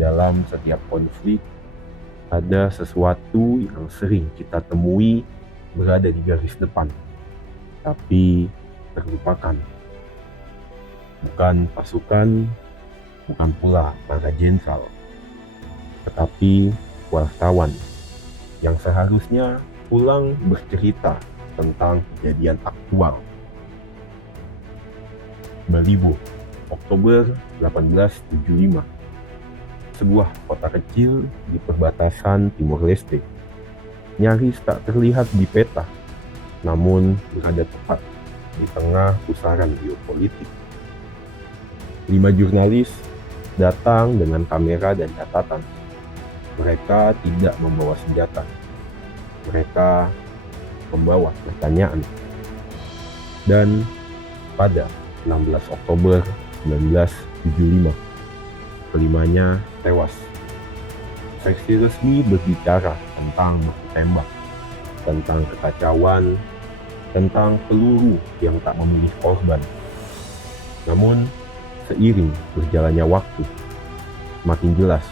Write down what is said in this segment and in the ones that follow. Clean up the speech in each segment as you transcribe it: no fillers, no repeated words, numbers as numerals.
Dalam setiap konflik, ada sesuatu yang sering kita temui berada di garis depan, tapi terlupakan. Bukan pasukan, bukan pula para jenderal, tetapi wartawan yang seharusnya pulang bercerita tentang kejadian aktual. Balibo, Oktober 1875. Sebuah kota kecil di perbatasan Timor Leste. Nyaris tak terlihat di peta, namun berada tepat di tengah pusaran geopolitik. 5 jurnalis datang dengan kamera dan catatan. Mereka tidak membawa senjata. Mereka membawa pertanyaan. Dan pada 16 Oktober 1975, kelimanya tewas. Seksi resmi berbicara tentang baku tembak, tentang kekacauan, tentang peluru yang tak memilih korban. Namun, seiring berjalannya waktu, makin jelas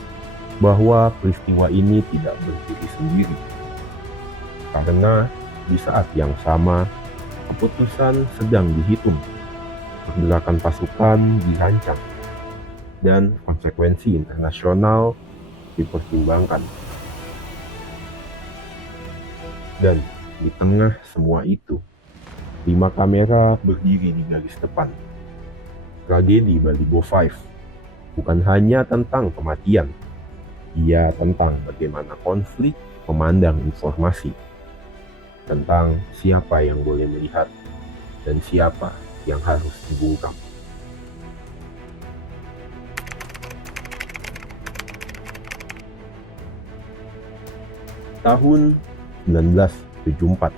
bahwa peristiwa ini tidak berdiri sendiri. Karena di saat yang sama, keputusan sedang dihitung, pergerakan pasukan dirancang, dan konsekuensi internasional dipertimbangkan. Dan di tengah semua itu, 5 kamera berdiri di garis depan. Tragedi Balibo 5 bukan hanya tentang kematian, ia tentang bagaimana konflik memandang informasi, tentang siapa yang boleh melihat dan siapa yang harus dibungkam. Tahun 1974,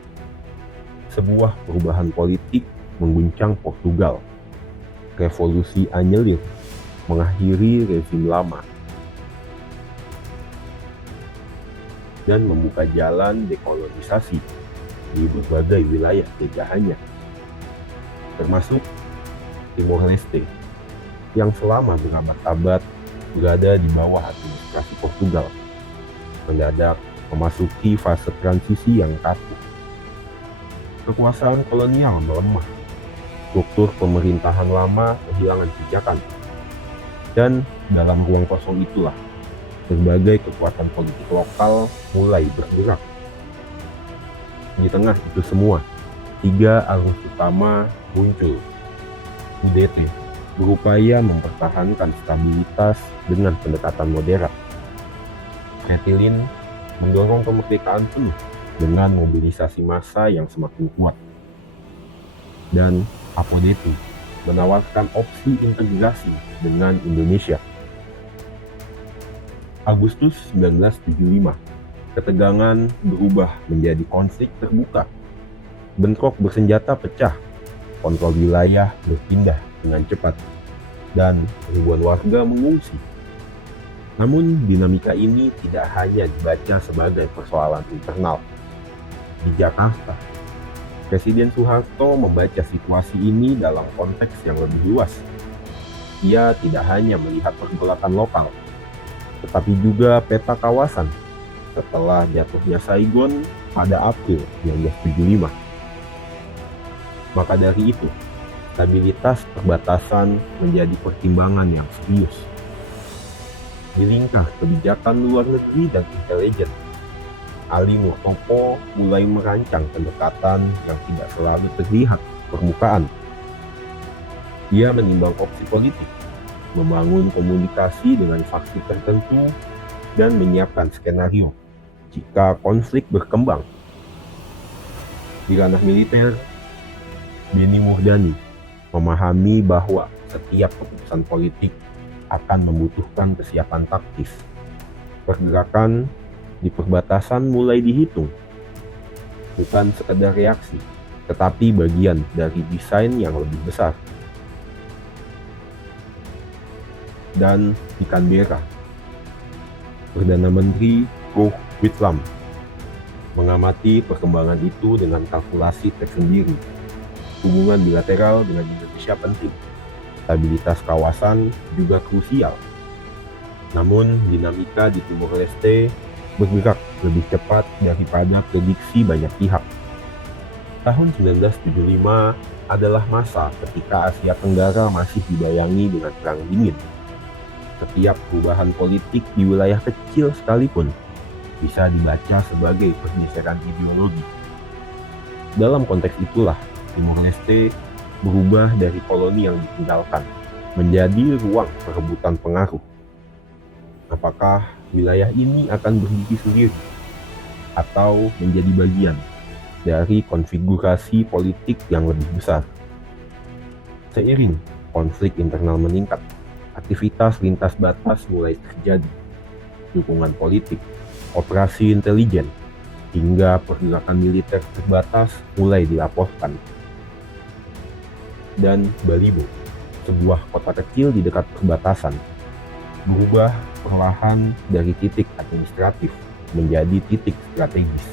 sebuah perubahan politik mengguncang Portugal. Revolusi anyelir mengakhiri rezim lama dan membuka jalan dekolonisasi di berbagai wilayah jajahannya, termasuk Timor Leste yang selama berabad-abad berada di bawah administrasi Portugal, mendadak memasuki fase transisi yang kaku. Kekuasaan kolonial melemah, struktur pemerintahan lama kehilangan pijakan, dan dalam ruang kosong itulah berbagai kekuatan politik lokal mulai bergerak. Di tengah itu semua, 3 arus utama muncul. UDT berupaya mempertahankan stabilitas dengan pendekatan moderat. Fretilin mendorong kemerdekaan penuh dengan mobilisasi massa yang semakin kuat. Dan APODP menawarkan opsi integrasi dengan Indonesia. Agustus 1975, ketegangan berubah menjadi konflik terbuka. Bentrok bersenjata pecah, kontrol wilayah berpindah dengan cepat, dan ribuan warga mengungsi. Namun dinamika ini tidak hanya dibaca sebagai persoalan internal. Di Jakarta, Presiden Soeharto membaca situasi ini dalam konteks yang lebih luas. Ia tidak hanya melihat pergolakan lokal, tetapi juga peta kawasan setelah jatuhnya Saigon pada April 1975. Maka dari itu, stabilitas perbatasan menjadi pertimbangan yang serius. Di lingkar kebijakan luar negeri dan intelijen, Ali Murtopo mulai merancang pendekatan yang tidak selalu terlihat permukaan. Ia menimbang opsi politik, membangun komunikasi dengan faksi tertentu, dan menyiapkan skenario jika konflik berkembang. Di ranah militer, Benny Murdani memahami bahwa setiap keputusan politik akan membutuhkan kesiapan taktis. Pergerakan di perbatasan mulai dihitung, bukan sekedar reaksi, tetapi bagian dari desain yang lebih besar. Dan di Canberra, Perdana Menteri Gough Whitlam mengamati perkembangan itu dengan kalkulasi tersendiri. Hubungan bilateral dengan Indonesia penting, stabilitas kawasan juga krusial. Namun, dinamika di Timur Leste bergerak lebih cepat daripada prediksi banyak pihak. Tahun 1975 adalah masa ketika Asia Tenggara masih dibayangi dengan perang dingin. Setiap perubahan politik di wilayah kecil sekalipun bisa dibaca sebagai pergeseran ideologi. Dalam konteks itulah, Timur Leste berubah dari koloni yang ditinggalkan menjadi ruang perebutan pengaruh. Apakah wilayah ini akan berdiri sendiri atau menjadi bagian dari konfigurasi politik yang lebih besar? Seiring konflik internal meningkat, aktivitas lintas batas mulai terjadi. Dukungan politik, operasi intelijen, hingga pergerakan militer terbatas mulai dilaporkan. Dan Balibo, sebuah kota kecil di dekat perbatasan, berubah perlahan dari titik administratif menjadi titik strategis.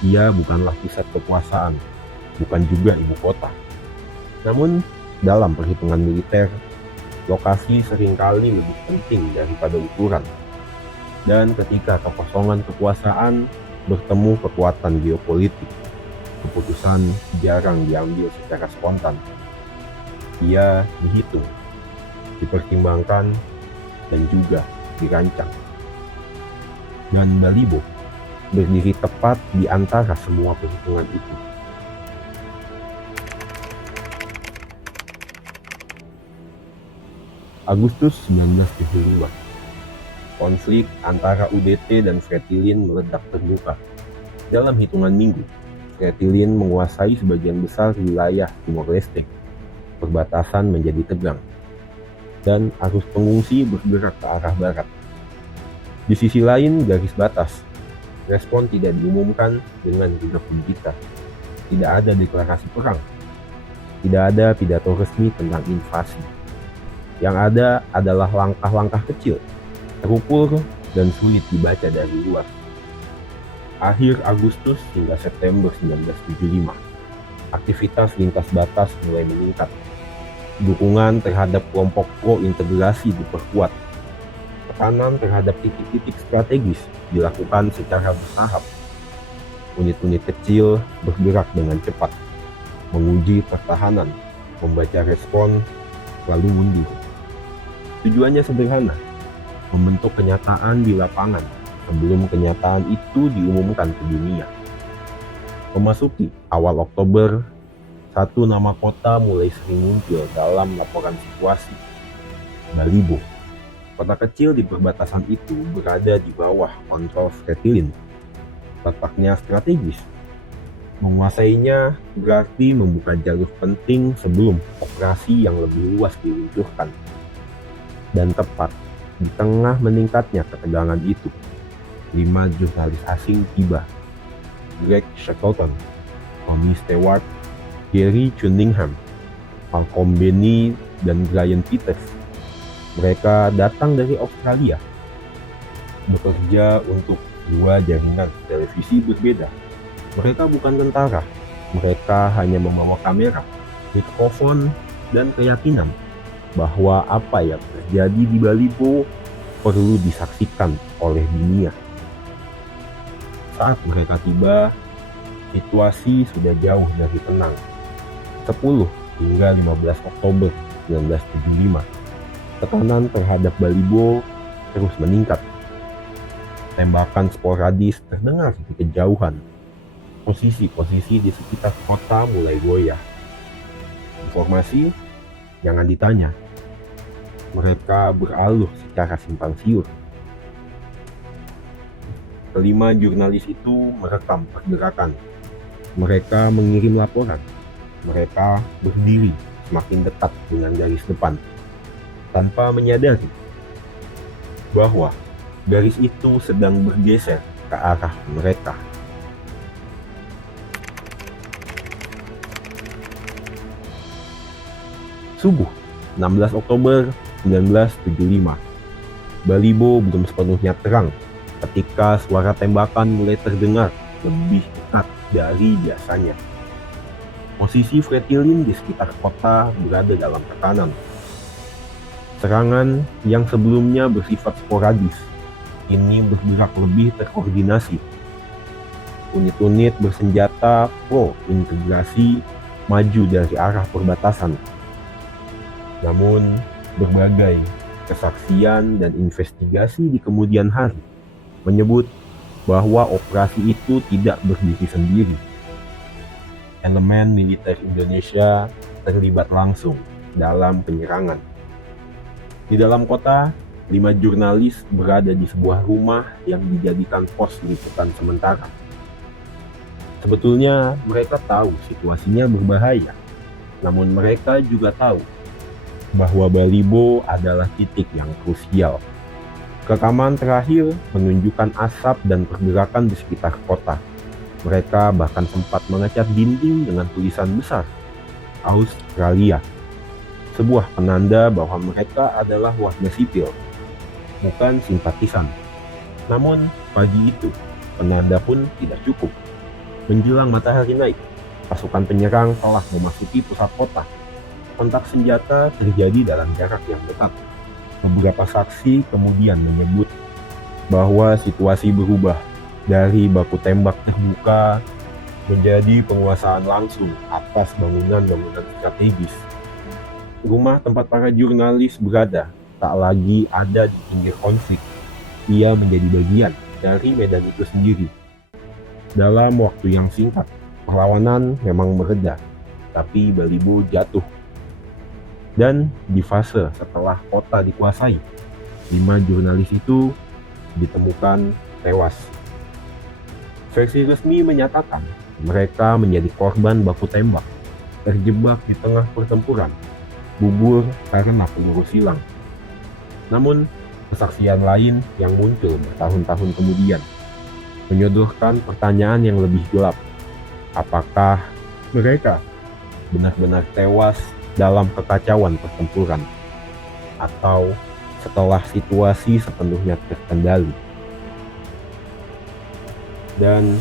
Ia bukanlah pusat kekuasaan, bukan juga ibu kota. Namun, dalam perhitungan militer, lokasi seringkali lebih penting daripada ukuran. Dan ketika kekosongan kekuasaan bertemu kekuatan geopolitik, keputusan jarang diambil secara spontan. Ia dihitung, dipertimbangkan, dan juga dirancang. Dan Balibo berdiri tepat di antara semua perhitungan itu. Agustus 1975, konflik antara UDT dan Fretilin meledak terbuka. Dalam hitungan minggu, Fretilin menguasai sebagian besar wilayah Timor Leste. Perbatasan menjadi tegang, dan arus pengungsi bergerak ke arah barat. Di sisi lain, garis batas. Respon tidak diumumkan dengan gegap gempita. Tidak ada deklarasi perang. Tidak ada pidato resmi tentang invasi. Yang ada adalah langkah-langkah kecil, terukur dan sulit dibaca dari luar. Akhir Agustus hingga September 1975, aktivitas lintas batas mulai meningkat. Dukungan terhadap kelompok pro-integrasi diperkuat. Tekanan terhadap titik-titik strategis dilakukan secara bertahap. Unit-unit kecil bergerak dengan cepat, menguji pertahanan, membaca respon, lalu mundur. Tujuannya sederhana, membentuk kenyataan di lapangan sebelum kenyataan itu diumumkan ke dunia. Memasuki awal Oktober, satu nama kota mulai sering muncul dalam laporan situasi. Balibo. Kota kecil di perbatasan itu berada di bawah kontrol Fretilin. Letaknya strategis. Menguasainya berarti membuka jalur penting sebelum operasi yang lebih luas diluncurkan. Dan tepat di tengah meningkatnya ketegangan itu, 5 jurnalis asing tiba. Greg Shackleton, Tony Stewart, Gary Cunningham, Malcolm Benny, dan Brian Peters. Mereka datang dari Australia, bekerja untuk 2 jaringan televisi berbeda. Mereka bukan tentara, mereka hanya membawa kamera, mikrofon, dan keyakinan bahwa apa yang terjadi di Balibo perlu disaksikan oleh dunia. Saat mereka tiba, situasi sudah jauh dari tenang. 10 hingga 15 Oktober 1975, tekanan terhadap Balibo terus meningkat. Tembakan sporadis terdengar di kejauhan. Posisi-posisi di sekitar kota mulai goyah. Informasi jangan ditanya. Mereka beralur secara simpang siur. Kelima jurnalis itu merekam pergerakan. Mereka mengirim laporan. Mereka berdiri semakin dekat dengan garis depan, tanpa menyadari bahwa garis itu sedang bergeser ke arah mereka. Subuh 16 Oktober 1975, Balibo belum sepenuhnya terang ketika suara tembakan mulai terdengar lebih dekat dari biasanya. Posisi Fretilin di sekitar kota berada dalam tekanan. Serangan yang sebelumnya bersifat sporadis, kini bergerak lebih terkoordinasi. Unit-unit bersenjata pro-integrasi maju dari arah perbatasan. Namun, berbagai kesaksian dan investigasi di kemudian hari menyebut bahwa operasi itu tidak berdiri sendiri. Elemen militer Indonesia terlibat langsung dalam penyerangan. Di dalam kota, 5 jurnalis berada di sebuah rumah yang dijadikan pos liputan sementara. Sebetulnya mereka tahu situasinya berbahaya, namun mereka juga tahu bahwa Balibo adalah titik yang krusial. Rekaman terakhir menunjukkan asap dan pergerakan di sekitar kota. Mereka bahkan sempat mengecat dinding dengan tulisan besar, Australia. Sebuah penanda bahwa mereka adalah warga sipil, bukan simpatisan. Namun, pagi itu, penanda pun tidak cukup. Menjelang matahari naik, pasukan penyerang telah memasuki pusat kota. Kontak senjata terjadi dalam jarak yang dekat. Beberapa saksi kemudian menyebut bahwa situasi berubah dari baku tembak terbuka menjadi penguasaan langsung atas bangunan-bangunan strategis. Rumah tempat para jurnalis berada tak lagi ada di pinggir konflik. Ia menjadi bagian dari medan itu sendiri. Dalam waktu yang singkat, perlawanan memang mereda, tapi Balibo jatuh. Dan di fase setelah kota dikuasai, 5 jurnalis itu ditemukan tewas. Versi resmi menyatakan mereka menjadi korban baku tembak, terjebak di tengah pertempuran, gugur karena peluru silang. Namun, kesaksian lain yang muncul bertahun-tahun kemudian menyodorkan pertanyaan yang lebih gelap. Apakah mereka benar-benar tewas dalam kekacauan pertempuran, atau setelah situasi sepenuhnya terkendali? Dan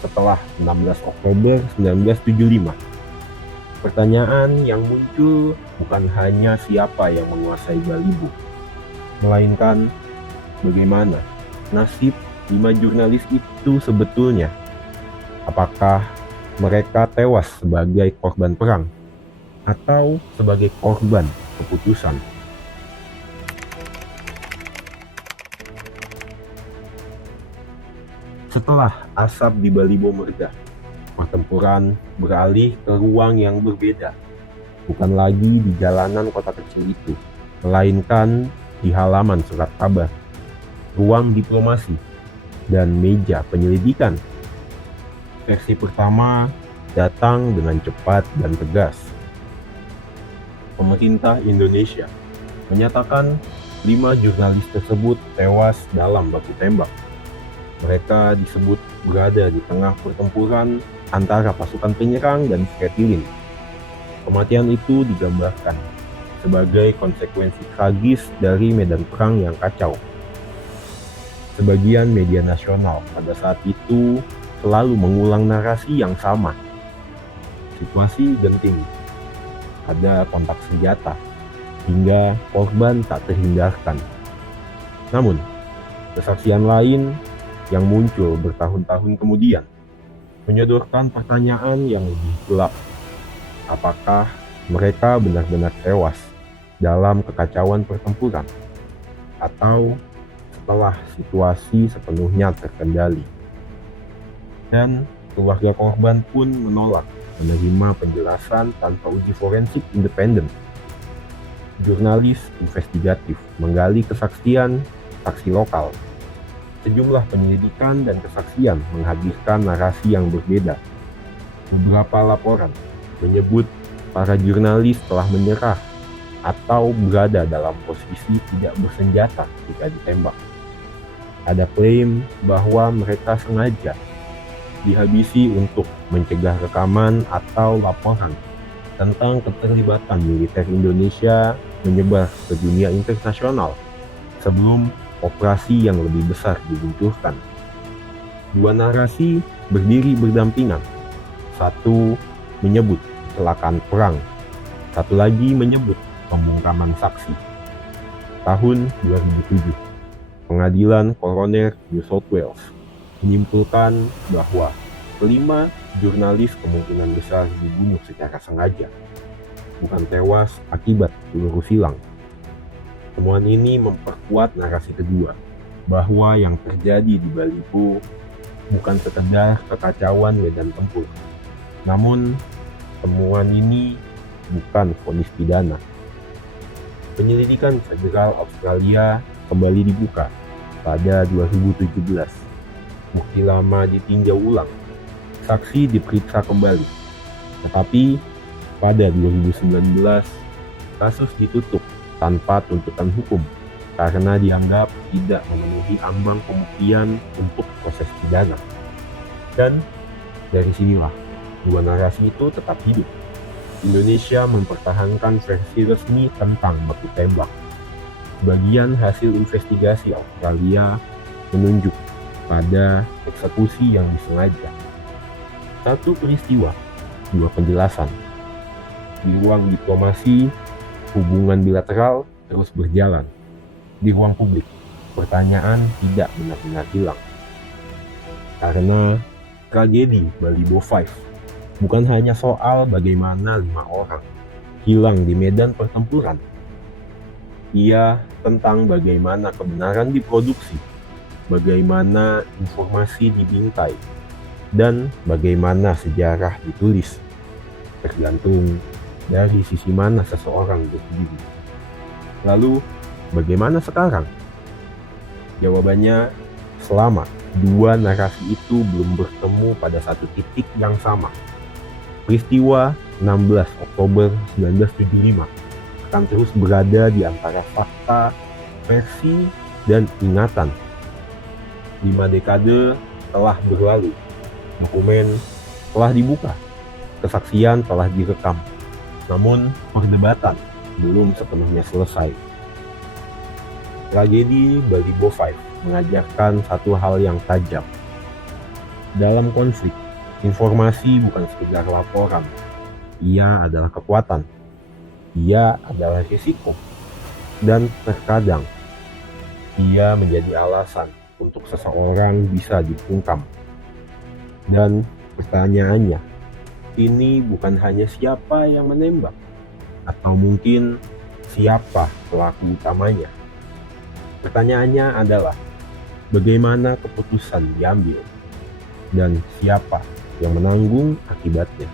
setelah 16 Oktober 1975, pertanyaan yang muncul bukan hanya siapa yang menguasai Balibo, melainkan bagaimana nasib 5 jurnalis itu sebetulnya. Apakah mereka tewas sebagai korban perang atau sebagai korban keputusan? Setelah asap di Balibo mereda, pertempuran beralih ke ruang yang berbeda. Bukan lagi di jalanan kota kecil itu, melainkan di halaman surat kabar, ruang diplomasi, dan meja penyelidikan. Versi pertama datang dengan cepat dan tegas. Pemerintah Indonesia menyatakan 5 jurnalis tersebut tewas dalam baku tembak. Mereka disebut berada di tengah pertempuran antara pasukan penyerang dan Fretilin. Kematian itu digambarkan sebagai konsekuensi tragis dari medan perang yang kacau. Sebagian media nasional pada saat itu selalu mengulang narasi yang sama. Situasi genting, ada kontak senjata, hingga korban tak terhindarkan. Namun, kesaksian lain yang muncul bertahun-tahun kemudian menyodorkan pertanyaan yang lebih gelap. Apakah mereka benar-benar tewas dalam kekacauan pertempuran, atau setelah situasi sepenuhnya terkendali? Dan keluarga korban pun menolak menerima penjelasan tanpa uji forensik independen. Jurnalis investigatif menggali kesaksian saksi lokal. Sejumlah penyelidikan dan kesaksian menghadirkan narasi yang berbeda. Beberapa laporan menyebut para jurnalis telah menyerah atau berada dalam posisi tidak bersenjata jika ditembak. Ada klaim bahwa mereka sengaja dihabisi untuk mencegah rekaman atau laporan tentang keterlibatan militer Indonesia menyebar ke dunia internasional sebelum operasi yang lebih besar diluncurkan. Dua narasi berdiri berdampingan. Satu menyebut kecelakaan perang, satu lagi menyebut pembungkaman saksi. Tahun 2007, Pengadilan Koroner New South Wales menyimpulkan bahwa kelima jurnalis kemungkinan besar dibunuh secara sengaja, bukan tewas akibat peluru silang. Temuan ini memperkuat narasi kedua, bahwa yang terjadi di Balibo bukan sekedar kekacauan medan tempur. Namun, temuan ini bukan vonis pidana. Penyelidikan Federal Australia kembali dibuka pada 2017. Bukti lama ditinjau ulang, saksi diperiksa kembali. Tetapi pada 2019, kasus ditutup tanpa tuntutan hukum karena dianggap tidak memenuhi ambang pembuktian untuk proses pidana. Dan dari sinilah dua narasi itu tetap hidup. Indonesia mempertahankan versi resmi tentang baku tembak. Bagian hasil investigasi Australia menunjuk pada eksekusi yang disengaja. Satu peristiwa, dua penjelasan. Di ruang diplomasi, hubungan bilateral terus berjalan. Di ruang publik, pertanyaan tidak benar-benar hilang. Karena tragedi Balibo 5 bukan hanya soal bagaimana 5 orang hilang di medan pertempuran. Ia tentang bagaimana kebenaran diproduksi, bagaimana informasi dibintai, dan bagaimana sejarah ditulis. Tergantung dari sisi mana seseorang berdiri. Lalu, bagaimana sekarang? Jawabannya, selama dua narasi itu belum bertemu pada satu titik yang sama. Peristiwa 16 Oktober 1975 akan terus berada di antara fakta, versi, dan ingatan. 5 dekade telah berlalu, dokumen telah dibuka, kesaksian telah direkam. Namun, perdebatan belum sepenuhnya selesai. Tragedi Balibo 5 mengajarkan satu hal yang tajam. Dalam konflik, informasi bukan sekedar laporan. Ia adalah kekuatan. Ia adalah risiko. Dan terkadang, ia menjadi alasan untuk seseorang bisa dibungkam. Dan pertanyaannya, ini bukan hanya siapa yang menembak, atau mungkin siapa pelaku utamanya. Pertanyaannya adalah, bagaimana keputusan diambil, dan siapa yang menanggung akibatnya.